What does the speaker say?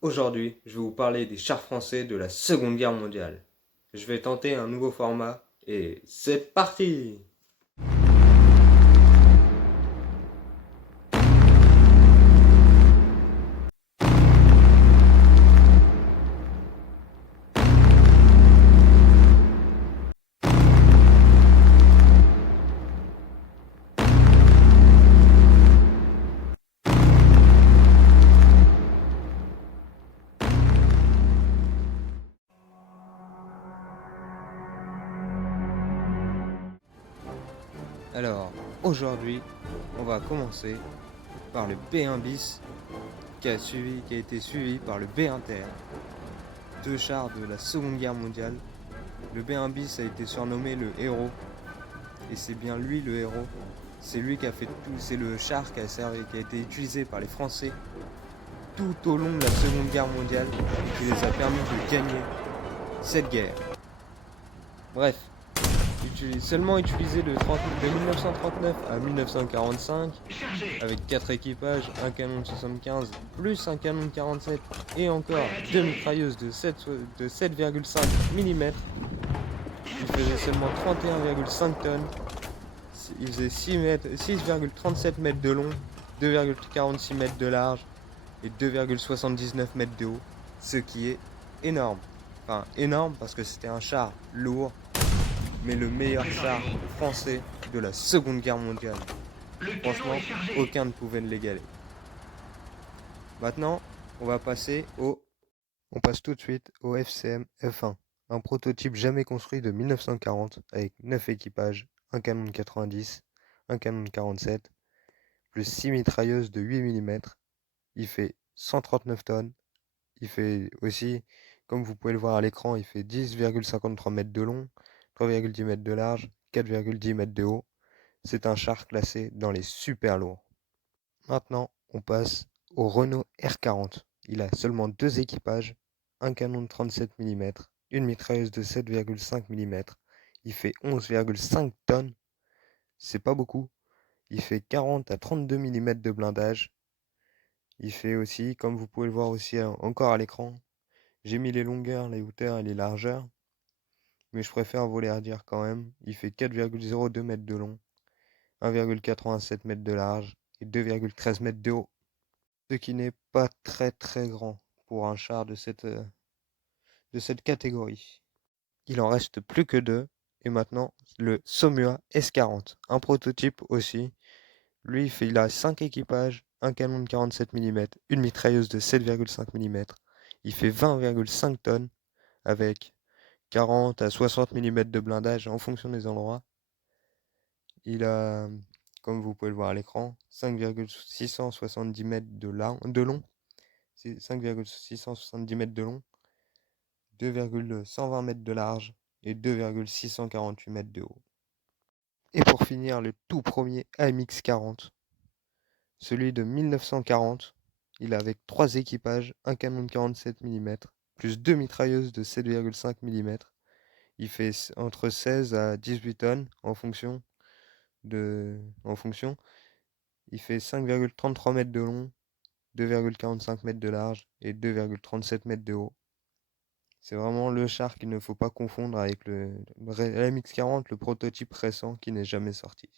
Aujourd'hui, je vais vous parler des chars français de la Seconde Guerre mondiale. Je vais tenter un nouveau format et c'est parti! Alors, aujourd'hui, on va commencer par le B1 bis qui a été suivi par le B1 TR. Deux chars de la Seconde Guerre mondiale. Le B1 bis a été surnommé le héros et c'est bien lui le héros. C'est lui qui a fait tout, c'est le char qui a été utilisé par les Français tout au long de la Seconde Guerre mondiale et qui les a permis de gagner cette guerre. Bref, seulement utilisé de 1939 à 1945, avec 4 équipages, un canon de 75, plus un canon de 47 et encore 2 mitrailleuses de 7,5 mm. Il faisait seulement 31,5 tonnes. Il faisait 6,37 mètres de long, 2,46 mètres de large et 2,79 mètres de haut, ce qui est énorme. Enfin, énorme parce que c'était un char lourd, mais le meilleur char français de la Seconde Guerre mondiale. Franchement, aucun ne pouvait l'égaler. Maintenant, on passe tout de suite au FCM F1, un prototype jamais construit de 1940 avec 9 équipages, un canon de 90, un canon de 47, plus 6 mitrailleuses de 8 mm. Il fait 139 tonnes. Il fait aussi, comme vous pouvez le voir à l'écran, il fait 10,53 mètres de long, 3,10 mètres de large, 4,10 mètres de haut. C'est un char classé dans les super lourds. Maintenant, on passe au Renault R40. Il a seulement 2 équipages, un canon de 37 mm, une mitrailleuse de 7,5 mm. Il fait 11,5 tonnes. C'est pas beaucoup. Il fait 40 à 32 mm de blindage. Il fait aussi, comme vous pouvez le voir aussi encore à l'écran, j'ai mis les longueurs, les hauteurs et les largeurs, mais je préfère vous les redire quand même. Il fait 4,02 mètres de long, 1,87 mètres de large et 2,13 mètres de haut. Ce qui n'est pas très très grand pour un char de cette catégorie. Il en reste plus que 2, et maintenant le Saumur S40, un prototype aussi. Lui, il a 5 équipages, un canon de 47 mm, une mitrailleuse de 7,5 mm. Il fait 20,5 tonnes avec 40 à 60 mm de blindage en fonction des endroits. Il a, comme vous pouvez le voir à l'écran, 5,670 mètres de long, 5,670 mètres de long, 2,120 mètres de large et 2,648 mètres de haut. Et pour finir, le tout premier AMX40, celui de 1940, il a avec 3 équipages, un canon de 47 mm, plus 2 mitrailleuses de 7,5 mm. Il fait entre 16 à 18 tonnes en fonction. Il fait 5,33 mètres de long, 2,45 mètres de large et 2,37 mètres de haut. C'est vraiment le char qu'il ne faut pas confondre avec le MX-40, le prototype récent qui n'est jamais sorti.